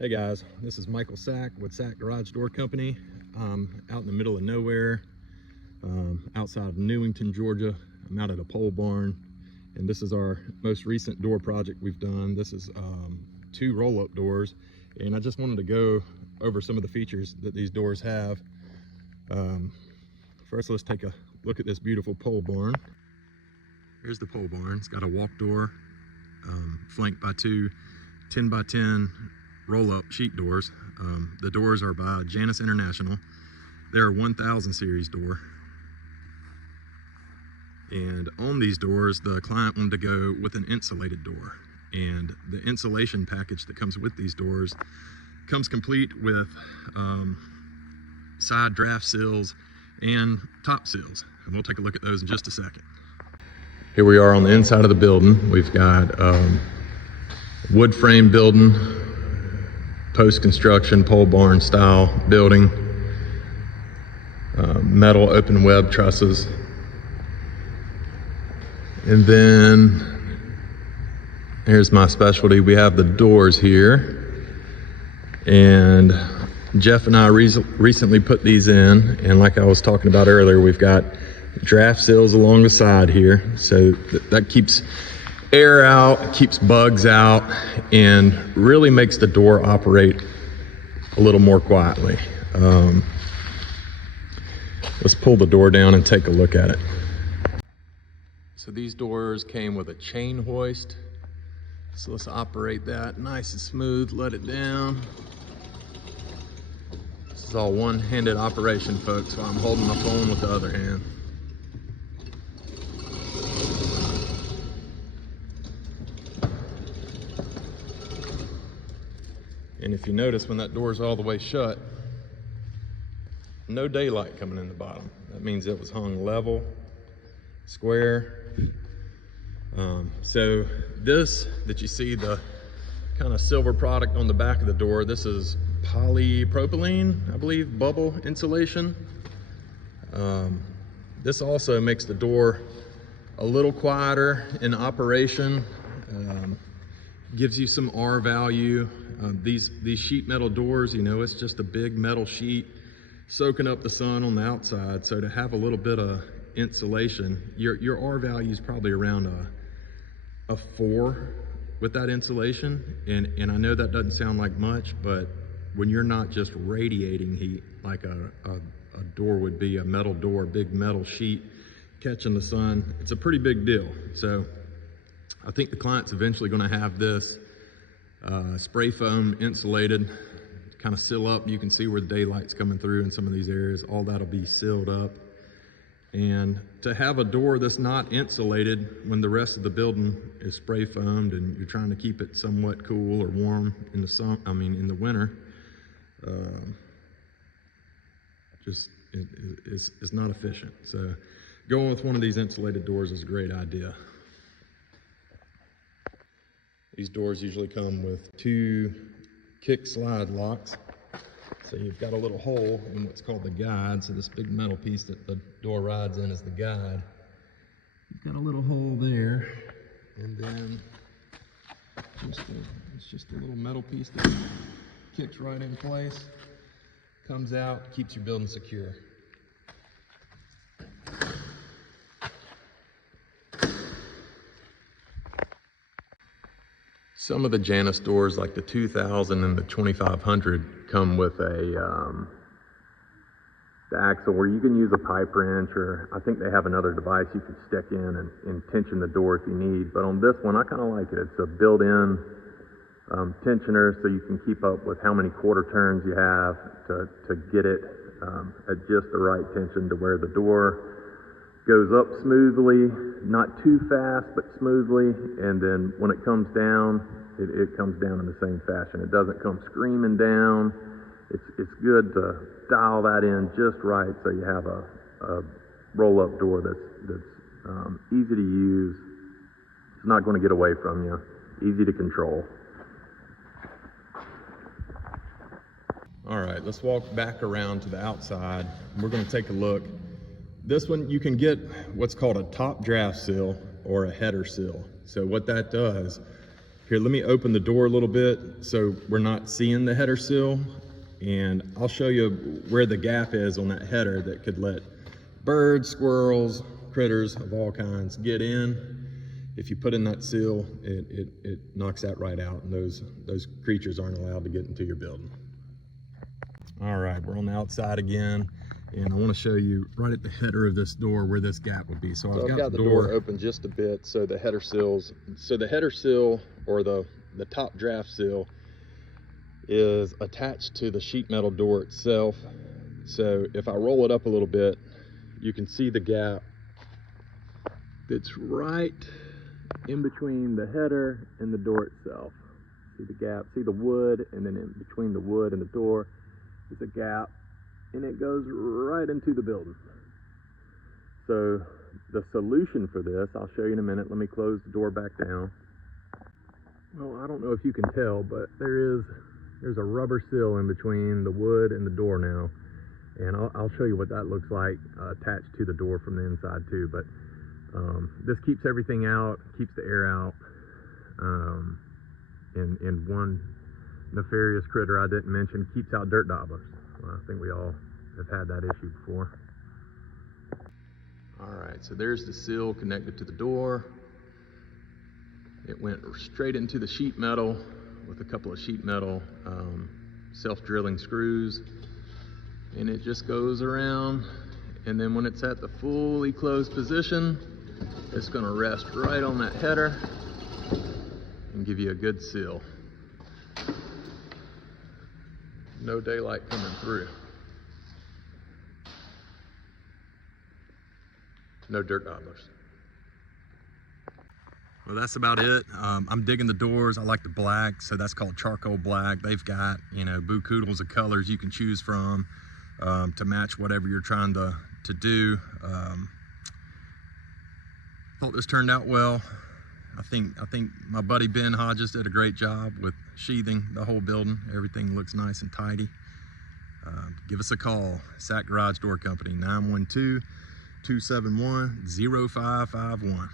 Hey guys, this is Michael Sack with Sack Garage Door Company. Out in the middle of nowhere, outside of Newington, Georgia. I'm out at a pole barn, and this is our most recent door project we've done. This is 2 roll-up doors, and I just wanted to go over some of the features that these doors have. First, let's take a look at this beautiful pole barn. Here's the pole barn. It's got a walk door, flanked by 2 10x10 roll-up sheet doors. The doors are by Janus International. They're a 1000 series door. And on these doors, the client wanted to go with an insulated door. And the insulation package that comes with these doors comes complete with side draft seals and top seals. And we'll take a look at those in just a second. Here we are on the inside of the building. We've got wood frame building, post-construction pole barn style building, metal open web trusses, and then here's my specialty. We have the doors here, and Jeff and I recently put these in, and like I was talking about earlier, we've got draft seals along the side here, so that keeps air out, keeps bugs out, and really makes the door operate a little more quietly. Let's pull the door down and take a look at it. So these doors came with a chain hoist. So let's operate that nice and smooth, let it down. This is all one-handed operation, folks, so I'm holding my phone with the other hand. And if you notice, when that door is all the way shut, no daylight coming in the bottom. That means it was hung level, square. So this that you see, the kind of silver product on the back of the door, this is polypropylene, I believe, bubble insulation. This also makes the door a little quieter in operation. Gives you some R value. These sheet metal doors, you know, it's just a big metal sheet soaking up the sun on the outside. So to have a little bit of insulation, your R value is probably around a 4 with that insulation. And I know that doesn't sound like much, but when you're not just radiating heat like a door would be, a metal door, big metal sheet catching the sun, it's a pretty big deal. So I think the client's eventually going to have this spray foam insulated, kind of seal up. You can see where the daylight's coming through in some of these areas. All that'll be sealed up. And to have a door that's not insulated when the rest of the building is spray foamed and you're trying to keep it somewhat cool or warm in the in the winter, it's not efficient. So going with one of these insulated doors is a great idea. These doors usually come with 2 kick slide locks. So you've got a little hole in what's called the guide. So this big metal piece that the door rides in is the guide. You've got a little hole there, and then it's just a little metal piece that kicks right in place, comes out, keeps your building secure. Some of the Janus doors, like the 2000 and the 2500, come with the axle where you can use a pipe wrench, or I think they have another device you can stick in and tension the door if you need. But on this one, I kind of like it. It's a built-in tensioner, so you can keep up with how many quarter turns you have to get it at just the right tension to where the door goes up smoothly, not too fast, but smoothly, and then when it comes down, it comes down in the same fashion. It doesn't come screaming down. It's good to dial that in just right so you have a roll-up door that's easy to use. It's not going to get away from you. Easy to control. All right, let's walk back around to the outside. We're going to take a look. This one, you can get what's called a top draft seal or a header seal. So what that does Here, let me open the door a little bit so we're not seeing the header sill, and I'll show you where the gap is on that header that could let birds, squirrels, critters of all kinds get in. If you put in that sill, it knocks that right out, and those creatures aren't allowed to get into your building. All right, we're on the outside again, and I want to show you right at the header of this door where this gap would be. So I've got the door open just a bit so the header sill or the top draft sill is attached to the sheet metal door itself. So if I roll it up a little bit, you can see the gap that's right in between the header and the door itself. See the gap, see the wood, and then in between the wood and the door is a gap, and it goes right into the building. So the solution for this, I'll show you in a minute. Let me close the door back down. Well, I don't know if you can tell, but there's a rubber seal in between the wood and the door now, and I'll show you what that looks like attached to the door from the inside too. But this keeps everything out, keeps the air out, and one nefarious critter I didn't mention keeps out dirt dabblers. Well, I think we all have had that issue before. All right, so there's the seal connected to the door. It went straight into the sheet metal with a couple of sheet metal self-drilling screws, and it just goes around, and then when it's at the fully closed position, it's going to rest right on that header and give you a good seal. No daylight coming through. No dirt dabblers. Well, that's about it. I'm digging the doors. I like the black, so that's called charcoal black. They've got, boo koodles of colors you can choose from to match whatever you're trying to do. Thought this turned out well. I think my buddy Ben Hodges did a great job with sheathing the whole building. Everything looks nice and tidy. Give us a call, Sack Garage Door Company, 912-271-0551.